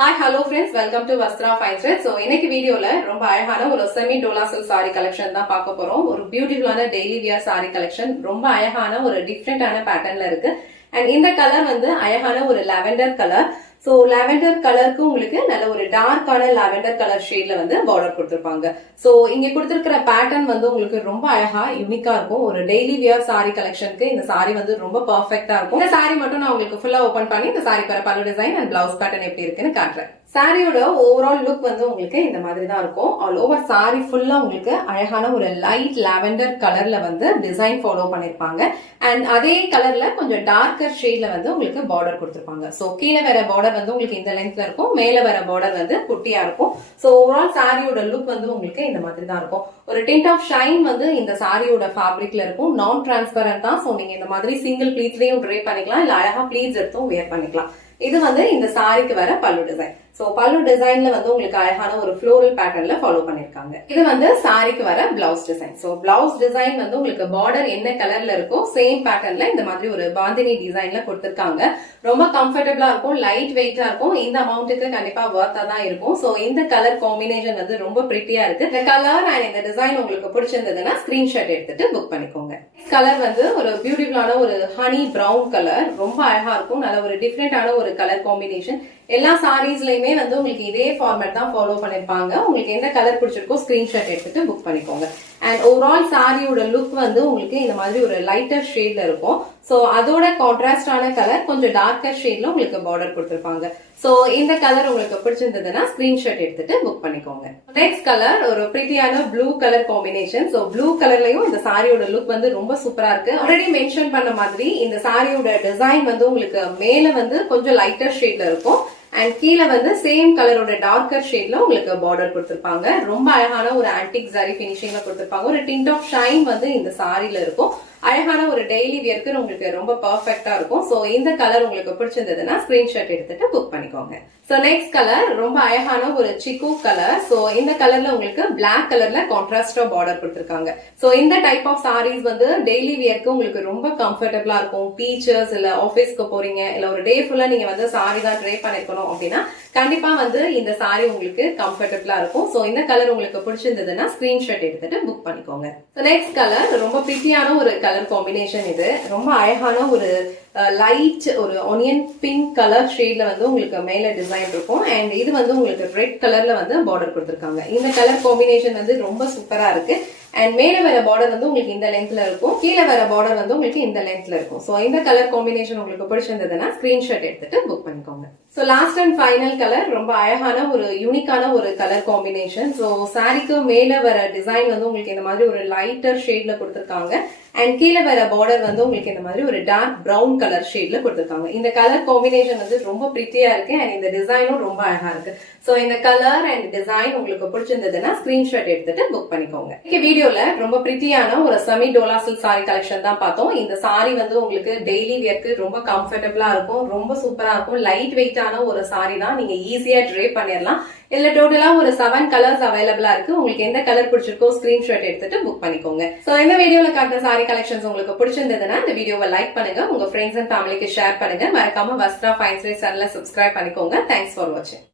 Hi, hello friends, welcome to Vastra Fine Threads. So, இன்னைக்கு வீடியோல ரொம்ப அழகான ஒரு semi Dola silk saree collection தான் பார்க்க போறோம். ஒரு பியூட்டிஃபுல்லான டெய்லி வியர் saree collection. ரொம்ப அழகான ஒரு டிஃபரெண்டான பேட்டர்ன்ல இருக்கு. அண்ட் இந்த கலர் வந்து அழகான ஒரு லாவெண்டர் கலர். சோ லாவெண்டர் கலருக்கு உங்களுக்கு நல்ல ஒரு டார்க்கான லாவெண்டர் கலர் ஷேட்ல வந்து பார்டர் கொடுத்திருப்பாங்க. சோ இங்க கொடுத்திருக்கிற பேட்டர்ன் வந்து உங்களுக்கு ரொம்ப அழகா யூனிக்கா இருக்கும். ஒரு டெய்லி வியர் saree கலெக்ஷனுக்கு இந்த saree வந்து ரொம்ப பெர்ஃபெக்ட்டா இருக்கும். இந்த saree மட்டும் நான் உங்களுக்கு ஃபுல்லா ஓபன் பண்ணி இந்த saree வர பல்லு டிசைன் அண்ட் பிளவுஸ் பேட்டர்ன் எப்படி இருக்குன்னு காட்டுறேன். சாரியோட ஓவரால் லுக் வந்து உங்களுக்கு இந்த மாதிரி தான் இருக்கும். ஆல் ஓவர் சாரி ஃபுல்லா உங்களுக்கு அழகான ஒரு லைட் லாவெண்டர் கலர்ல வந்து டிசைன் ஃபாலோ பண்ணிருப்பாங்க. அண்ட் அதே கலர்ல கொஞ்சம் டார்க்கர் ஷேட்ல வந்து உங்களுக்கு பார்டர் கொடுத்திருப்பாங்க. சோ கீழே வர பார்டர் வந்து உங்களுக்கு இந்த லென்த்ல இருக்கும், மேல வர பார்டர் வந்து குட்டியா இருக்கும். சோ ஓவரால் சாரியோட லுக் வந்து உங்களுக்கு இந்த மாதிரி தான் இருக்கும். ஒரு டிண்ட் ஆஃப் ஷைன் வந்து இந்த சாரியோட ஃபேப்ரிக்ல இருக்கும். நான் டிரான்ஸ்பரண்ட் தான். சோ நீங்க இந்த மாதிரி சிங்கிள் ப்ளீட்லயும் ட்ரே பண்ணிக்கலாம், இல்ல அழகா ப்ளீட்ஸ் எடுத்தும் வேர் பண்ணிக்கலாம். இது வந்து இந்த சாரிக்கு வர பல்லு டிசைன். சோ பல்லு டிசைன்ல வந்து உங்களுக்கு அழகான ஒரு ஃப்ளோரல் பேட்டர்ன்ல ஃபாலோ பண்ணிருக்காங்க. இது வந்து சாரிக்கு வர blouse design. So blouse design வந்து உங்களுக்கு பார்டர் என்ன கலர்ல இருக்கோ சேம் பேட்டர்ன்ல இந்த மாதிரி ஒரு பாந்தினி டிசைன்ல கொடுத்திருக்காங்க. ரொம்ப கம்ஃபர்டபிளா இருக்கும், லைட் வெயிட்டா இருக்கும். இந்த அமௌண்ட்டுக்கு கண்டிப்பா வர்த்தா தான் இருக்கும். சோ இந்த கலர் காம்பினேஷன் வந்து ரொம்ப பிரிட்டியா இருக்கு. இந்த கலர் அண்ட் இந்த டிசைன் உங்களுக்கு பிடிச்சிருந்ததுன்னா ஸ்கிரீன்ஷாட் எடுத்துட்டு புக் பண்ணிக்கோங்க. கலர் வந்து ஒரு பியூட்டிஃபுல்லான ஒரு ஹனி பிரவுன் கலர், ரொம்ப அழகா இருக்கும். நல்ல ஒரு டிஃபரெண்டான ஒரு கலர் காம்பினேஷன். எல்லா சாரீஸ்லயுமே வந்து உங்களுக்கு இதே ஃபார்மேட் தான் ஃபாலோ பண்ணிருப்பாங்க. உங்களுக்கு எந்த கலர் பிடிச்சிருக்கோ ஸ்கிரீன்ஷாட் எடுத்துட்டு புக் பண்ணிக்கோங்க. அண்ட் ஓவரால் சாரியோட லுக் வந்து உங்களுக்கு இந்த மாதிரி ஒரு லைட்டர் ஷேட்ல இருக்கும். சோ அதோட கான்ட்ராஸ்டான கலர் கொஞ்சம் டார்க்கர் ஷேட்ல உங்களுக்கு பார்டர் கொடுத்திருப்பாங்க. சோ இந்த கலர் உங்களுக்கு பிடிச்சிருந்ததுன்னா ஸ்கிரீன்ஷாட் எடுத்துட்டு புக் பண்ணிக்கோங்க. நெக்ஸ்ட் கலர் ஒரு பிரிட்டியான blue colour combination. So blue கலர்லயும் இந்த சாரியோட லுக் வந்து ரொம்ப சூப்பரா இருக்கு. ஆல்ரெடி மென்ஷன் பண்ண மாதிரி இந்த சாரியோட டிசைன் வந்து உங்களுக்கு மேல வந்து கொஞ்சம் லைட்டர் ஷேட்ல இருக்கும். அண்ட் கீழே வந்து சேம் கலரோட டார்க்கர் ஷேட்ல உங்களுக்கு பார்டர் கொடுத்திருப்பாங்க. ரொம்ப அழகான ஒரு ஆன்டிக் சாரி பினிஷிங்ல கொடுத்திருப்பாங்க. ஒரு டிண்ட் ஆஃப் ஷைன் வந்து இந்த சாரில இருக்கும். அழகான ஒரு டெய்லி வியர்க்கு உங்களுக்கு ரொம்ப பெர்ஃபெக்ட்டா இருக்கும். சோ இந்த கலர் உங்களுக்கு பிடிச்சிருந்ததுன்னா ஸ்கிரீன்ஷாட் எடுத்துட்டு புக் பண்ணிக்கோங்க. சோ நெக்ஸ்ட் கலர் ரொம்ப அழகான ஒரு சிக்கு கலர். சோ இந்த கலர்ல உங்களுக்கு பிளாக் கலர்ல கான்ட்ராஸ்டா பார்டர் கொடுத்திருக்காங்க. சோ இந்த டைப் ஆஃப் சாரீஸ் வந்து டெய்லி வியர்க்கு உங்களுக்கு ரொம்ப கம்ஃபர்டபிளா இருக்கும். டீச்சர்ஸ் இல்ல ஆபீஸ்க்கு போறீங்க, இல்ல ஒரு டே ஃபுல்லா நீங்க வந்து சாரி தான் ட்ரை பண்ணிருக்கணும் அப்படின்னா கண்டிப்பா வந்து இந்த சாரி உங்களுக்கு கம்ஃபர்டபிளா இருக்கும். சோ இந்த கலர் உங்களுக்கு பிடிச்சிருந்ததுன்னா ஸ்கிரீன்ஷாட் எடுத்துட்டு புக் பண்ணிக்கோங்க. நெக்ஸ்ட் கலர் ரொம்ப பிரிட்டியான ஒரு கலர் காம்பினேஷன். இது ரொம்ப அழகான ஒரு லைட் ஒரு ஆனியன் பிங்க் கலர் ஷேட்ல வந்து உங்களுக்கு மேல டிசைன் இருக்கும். அண்ட் இது வந்து உங்களுக்கு ரெட் கலர்ல வந்து பார்டர் கொடுத்திருக்காங்க. இந்த கலர் காம்பினேஷன் வந்து ரொம்ப சூப்பரா இருக்கு. அண்ட் மேல வர பார்டர் வந்து உங்களுக்கு இந்த லென்த்ல இருக்கும், கீழே வர பார்டர் வந்து உங்களுக்கு இந்த லென்த்ல இருக்கும். சோ இந்த கலர் காம்பினேஷன் உங்களுக்கு பிடிச்சிருந்ததுன்னா ஸ்கிரீன்ஷாட் எடுத்துட்டு புக் பண்ணிக்கோங்க. So last and final colour ரொம்ப அழகான ஒரு யூனிக்கான ஒரு கலர் காம்பினேஷன். சோ சாரிக்கு மேல வர டிசைன் வந்து உங்களுக்கு இந்த மாதிரி ஒரு லைட்டர் ஷேட்ல கொடுத்திருக்காங்க. அண்ட் கீழே வர பார்டர் வந்து உங்களுக்கு இந்த மாதிரி ஒரு டார்க் பிரவுன் கலர் ஷேட்ல கொடுத்திருக்காங்க. இந்த கலர் காம்பினேஷன் வந்து ரொம்ப பிரிட்டியா இருக்கு. அண்ட் இந்த டிசைனும் ரொம்ப அழகா இருக்கு. சோ இந்த கலர் அண்ட் டிசைன் உங்களுக்கு பிடிச்சிருந்ததுன்னா ஸ்கிரீன்ஷாட் எடுத்துட்டு புக் பண்ணிக்கோங்க. இந்த வீடியோல ரொம்ப பிரிட்டியான ஒரு semi Dola silk sorry collection தான் பார்த்தோம். இந்த சாரி வந்து உங்களுக்கு டெய்லி வியர்க்கு ரொம்ப கம்ஃபர்டபிளா இருக்கும், ரொம்ப சூப்பரா இருக்கும். லைட் வெயிட்டான ஒரு சாரி தான், நீங்க ஈஸியா ட்ரே பண்ணிடலாம். இல்ல டோட்டலா ஒரு 7 கலர்ஸ் அவைலபிளா இருக்கு. உங்களுக்கு எந்த கலர் பிடிச்சிருக்கோ ஸ்கிரீன்ஷாட் எடுத்துட்டு புக் பண்ணிக்கோங்க. சோ இந்த வீடியோல காட்டுற சாரி கலெக்ஷன்ஸ் உங்களுக்கு பிடிச்சிருந்ததுன்னா இந்த வீடியோவை லைக் பண்ணுங்க, உங்க ஃப்ரெண்ட்ஸ் அண்ட் ஃபேமிலிக்கு ஷேர் பண்ணுங்க. மறக்காம வஸ்த்ரா ஃபைன் த்ரெட்ஸ் சேனலை சப்ஸ்கிரைப் பண்ணிக்கோங்க. தேங்க்ஸ் ஃபார் வாட்சிங்.